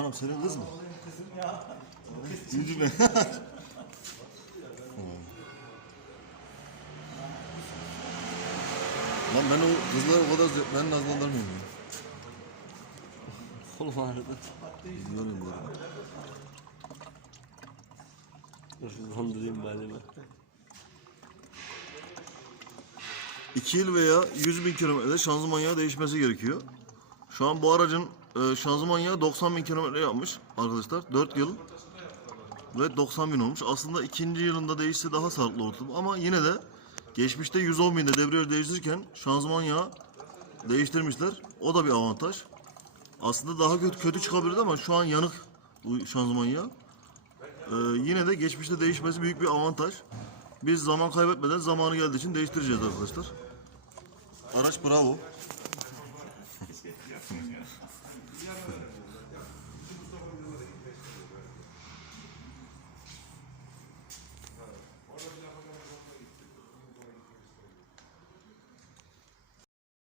Anam senin kız mı? Kızım ya. Yüzü be. Lan ben o kızları o kadar ben nazlandırmıyorum ya. Kolum ağrıdı. Biliyorum böyle. Dur hızlandırayım ben hemen. 2 yıl veya 100 bin kilometrede şanzıman yağı değişmesi gerekiyor. Şu an bu aracın e, şanzıman yağı 90 bin kilometre yapmış arkadaşlar. 4 yıl ve 90 bin olmuş. Aslında ikinci yılında değişse daha sağlıklı olurdu. Ama yine de geçmişte 110 binde debriyaj değiştirirken şanzıman yağı değiştirmişler. O da bir avantaj. Aslında daha kötü kötü çıkabilirdi ama şu an yanık bu şanzıman yağı. Ee, yine de geçmişte değişmesi büyük bir avantaj. Biz zaman kaybetmeden zamanı geldiği için değiştireceğiz arkadaşlar. Araç bravo yaptınız ya.